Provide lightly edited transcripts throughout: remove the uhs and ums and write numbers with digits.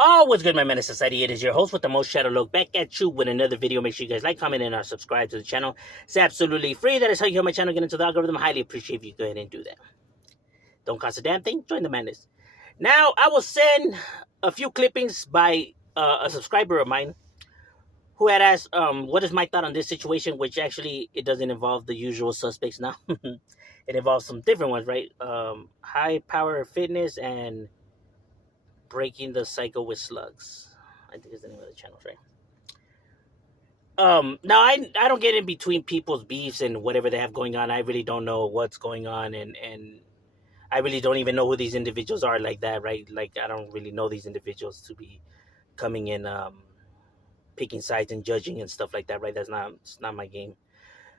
Oh, what's good, my menace society? It is your host with the most shadow look back at you with another video. Make sure you guys like, comment, and subscribe to the channel. It's absolutely free. That is how you help my channel get into the algorithm. I highly appreciate if you go ahead and do that. Don't cost a damn thing. Join the madness. Now, I will send a few clippings by a subscriber of mine who had asked, what is my thought on this situation, which actually it doesn't involve the usual suspects now. It involves some different ones, right? High power fitness and breaking the cycle with slugs. I think is the name of the channel, right? Now I don't get in between people's beefs and whatever they have going on. I really don't know what's going on, and I really don't even know who these individuals are like that, right? Like I don't really know these individuals to be coming in, picking sides and judging and stuff like that, right? It's not my game.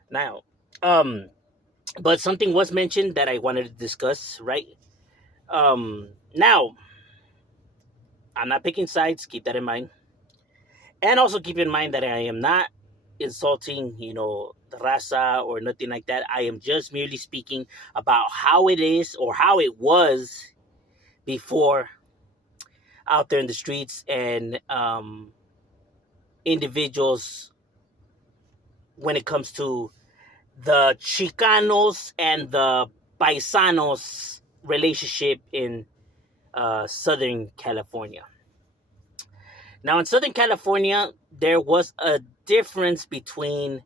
Now, but something was mentioned that I wanted to discuss, right? Now I'm not picking sides. Keep that in mind. And also keep in mind that I am not insulting, the raza or nothing like that. I am just merely speaking about how it is or how it was before out there in the streets, and individuals when it comes to the Chicanos and the Paisanos relationship in Southern California. Now, in Southern California, there was a difference between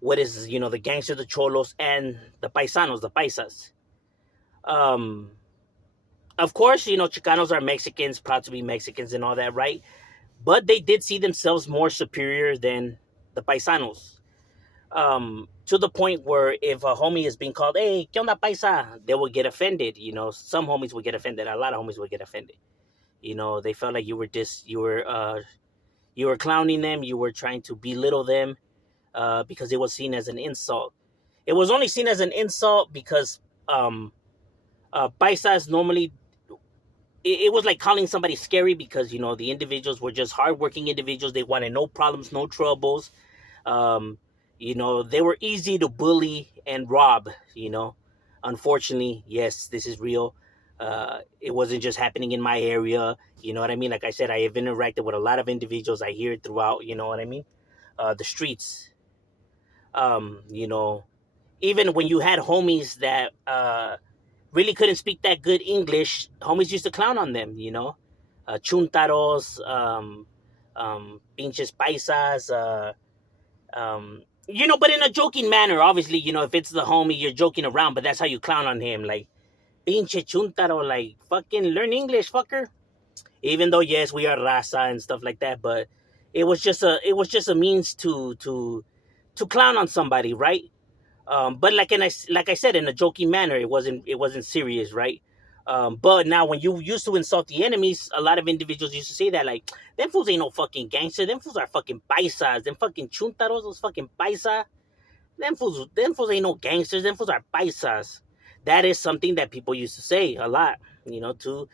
what is, the gangsters, the cholos, and the paisanos, the paisas. Of course, Chicanos are Mexicans, proud to be Mexicans and all that, right? But they did see themselves more superior than the paisanos. To the point where if a homie is being called, hey, ¿qué onda, paisa? They will get offended. Some homies would get offended. A lot of homies would get offended. They felt like you were clowning them. You were trying to belittle them, because it was seen as an insult. It was only seen as an insult because paisas normally, it was like calling somebody scary because, the individuals were just hardworking individuals. They wanted no problems, no troubles. They were easy to bully and rob, Unfortunately, yes, this is real. It wasn't just happening in my area. You know what I mean? Like I said, I have interacted with a lot of individuals. I hear it throughout, you know what I mean? The streets. Even when you had homies that really couldn't speak that good English, homies used to clown on them, chuntaros, pinches paisas, but in a joking manner. Obviously, if it's the homie, you're joking around, but that's how you clown on him, like, pinche chuntaro, like, fucking learn English, fucker. Even though, yes, we are raza and stuff like that, but it was just a means to clown on somebody, right? But like I said, in a joking manner, it wasn't serious, right? But now when you used to insult the enemies, a lot of individuals used to say that, like, them fools ain't no fucking gangster, them fools are fucking paisas, them fucking chuntaros, those fucking paisa, them fools ain't no gangsters, them fools are paisas. That is something that people used to say a lot, to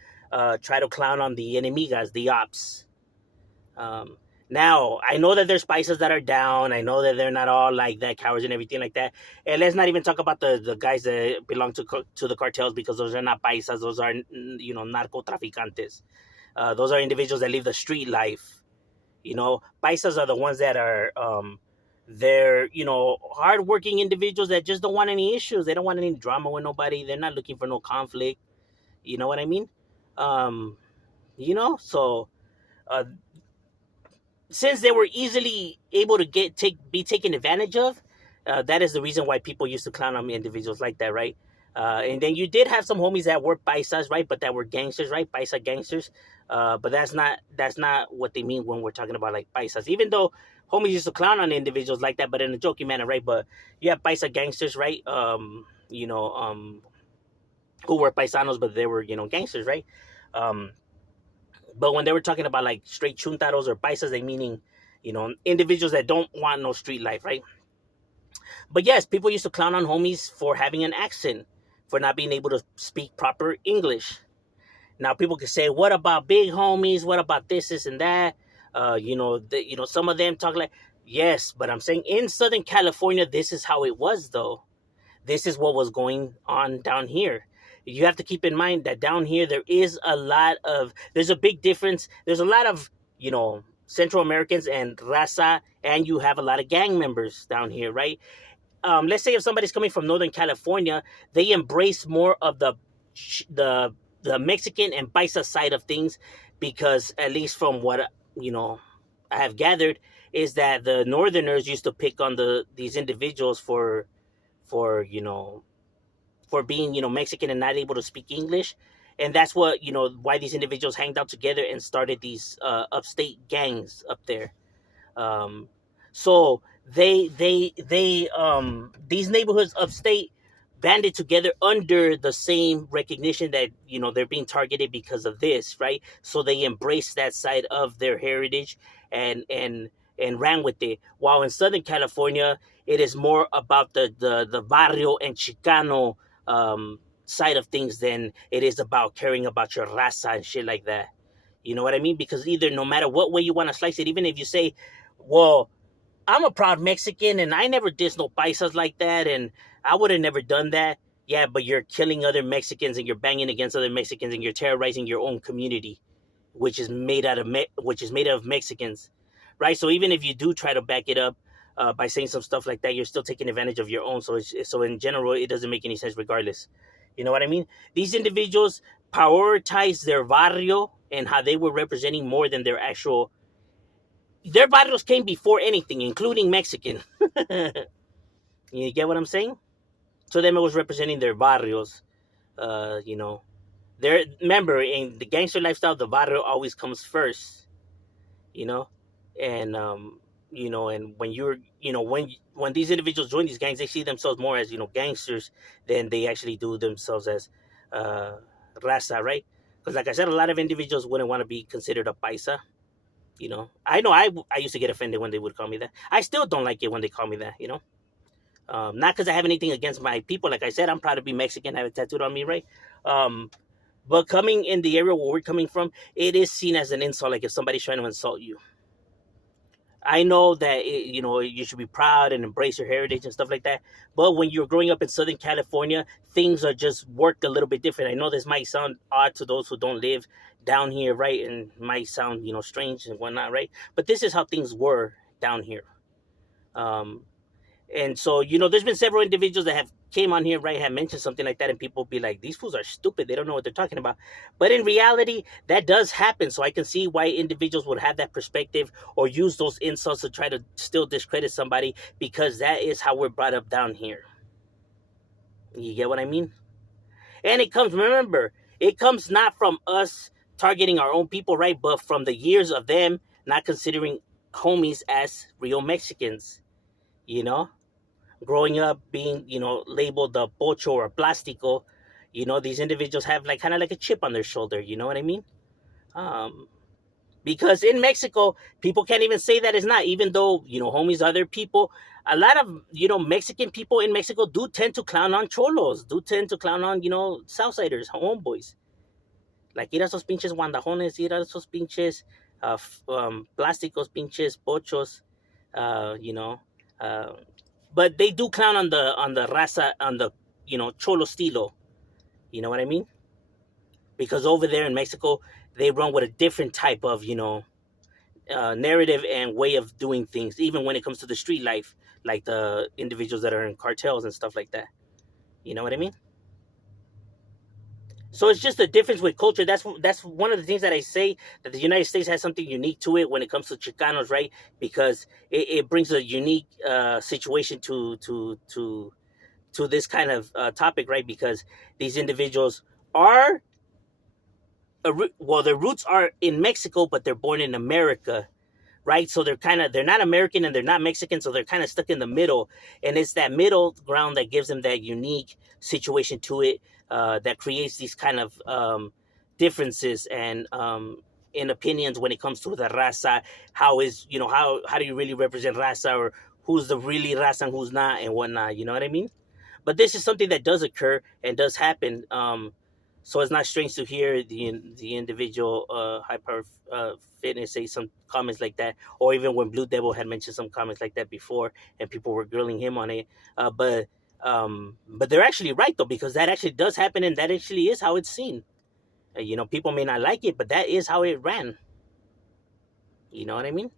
try to clown on the enemigas, the ops. Now, I know that there's paisas that are down. I know that they're not all like that, cowards and everything like that. And let's not even talk about the guys that belong to the cartels, because those are not paisas. Those are, narcotraficantes. Those are individuals that live the street life. Paisas are the ones that are, they're, hardworking individuals that just don't want any issues. They don't want any drama with nobody. They're not looking for no conflict. You know what I mean? So... since they were easily able to be taken advantage of, that is the reason why people used to clown on individuals like that, right? And then you did have some homies that were paisas, right? But that were gangsters, right? Paisa gangsters. But that's not what they mean when we're talking about like paisas. Even though homies used to clown on individuals like that, but in a joking manner, right? But you have paisa gangsters, right? Who were paisanos, but they were, gangsters, right? But when they were talking about like straight chuntaros or paisas, they meaning, individuals that don't want no street life, right? But yes, people used to clown on homies for having an accent, for not being able to speak proper English. Now people could say, what about big homies? What about this and that? Some of them talk like, yes, but I'm saying in Southern California, this is how it was though. This is what was going on down here. you have to keep in mind that down here there's a big difference. There's a lot of, Central Americans and raza, and you have a lot of gang members down here, right? Let's say if somebody's coming from Northern California, they embrace more of the the Mexican and paisa side of things, because at least from what you know I have gathered, is that the Northerners used to pick on these individuals for for being Mexican and not able to speak English, and that's what why these individuals hanged out together and started these upstate gangs up there. um, so these neighborhoods upstate banded together under the same recognition that they're being targeted because of this, right? So they embraced that side of their heritage and ran with it. While in Southern California, it is more about the barrio and Chicano side of things than it is about caring about your raza and shit like that. You know what I mean? Because either, no matter what way you want to slice it, even if you say, well, I'm a proud Mexican and I never diss no paisas like that, and I would have never done that. Yeah, but you're killing other Mexicans and you're banging against other Mexicans and you're terrorizing your own community, which is made out of Mexicans, right? So even if you do try to back it up by saying some stuff like that, you're still taking advantage of your own. So in general, it doesn't make any sense regardless. You know what I mean? These individuals prioritize their barrio and how they were representing more than their barrios came before anything, including Mexican. You get what I'm saying? So them, it was representing their barrios. Uh, you know, remember, in the gangster lifestyle, the barrio always comes first. You know, and and when when these individuals join these gangs, they see themselves more as gangsters than they actually do themselves as uh, raza, right? Because like I said, a lot of individuals wouldn't want to be considered a paisa. I used to get offended when they would call me that. I still don't like it when they call me that. Not because I have anything against my people. Like I said, I'm proud to be Mexican, have it tattooed on me, right? Um, but coming in the area where we're coming from, it is seen as an insult. Like if somebody's trying to insult you, I know that you should be proud and embrace your heritage and stuff like that. But when you're growing up in Southern California, things are just worked a little bit different. I know this might sound odd to those who don't live down here, right? And might sound strange and whatnot, right? But this is how things were down here. Um, and so, there's been several individuals that have came on here, right, have mentioned something like that, and people be like, these fools are stupid. They don't know what they're talking about. But in reality, that does happen. So I can see why individuals would have that perspective or use those insults to try to still discredit somebody, because that is how we're brought up down here. You get what I mean? And remember, it comes not from us targeting our own people, right, but from the years of them not considering homies as real Mexicans, you know? Growing up being labeled the pocho or plastico, these individuals have like kind of like a chip on their shoulder. You know what I mean? um because in Mexico, people can't even say that it's not, even though homies are their people. A lot of Mexican people in Mexico do tend to clown on cholos, do tend to clown on Southsiders, homeboys, like ir a esos pinches guandajones, ir a esos pinches plásticos, pinches pochos, you know uh but they do clown on the raza, on the cholo stilo. You know what I mean? Because over there in Mexico, they run with a different type of narrative and way of doing things, even when it comes to the street life, like the individuals that are in cartels and stuff like that. You know what I mean? So it's just a difference with culture. That's one of the things that I say, that the United States has something unique to it when it comes to Chicanos, right? Because it brings a unique situation to this kind of topic, right? Because these individuals are their roots are in Mexico, but they're born in America, right? So they're not American and they're not Mexican, so they're kind of stuck in the middle, and it's that middle ground that gives them that unique situation to it, that creates these kind of differences and in opinions when it comes to the raza. How is how do you really represent raza, or who's the really raza and who's not and whatnot? You know what I mean? But this is something that does occur and does happen. So it's not strange to hear the individual high power fitness say some comments like that, or even when Blue Devil had mentioned some comments like that before, and people were grilling him on it. But But they're actually right, though, because that actually does happen, and that actually is how it's seen. People may not like it, but that is how it ran. You know what I mean?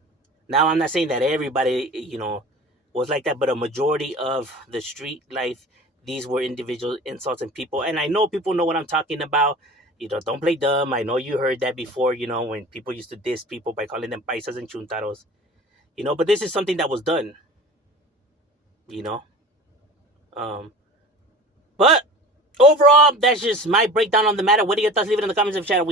Now, I'm not saying that everybody, was like that, but a majority of the street life, these were individual insulting people. And I know people know what I'm talking about. Don't play dumb. I know you heard that before, when people used to diss people by calling them paisas and chuntaros. But this is something that was done, you know. Um, but overall, that's just my breakdown on the matter. What are your thoughts? Leave it in the comments and chat.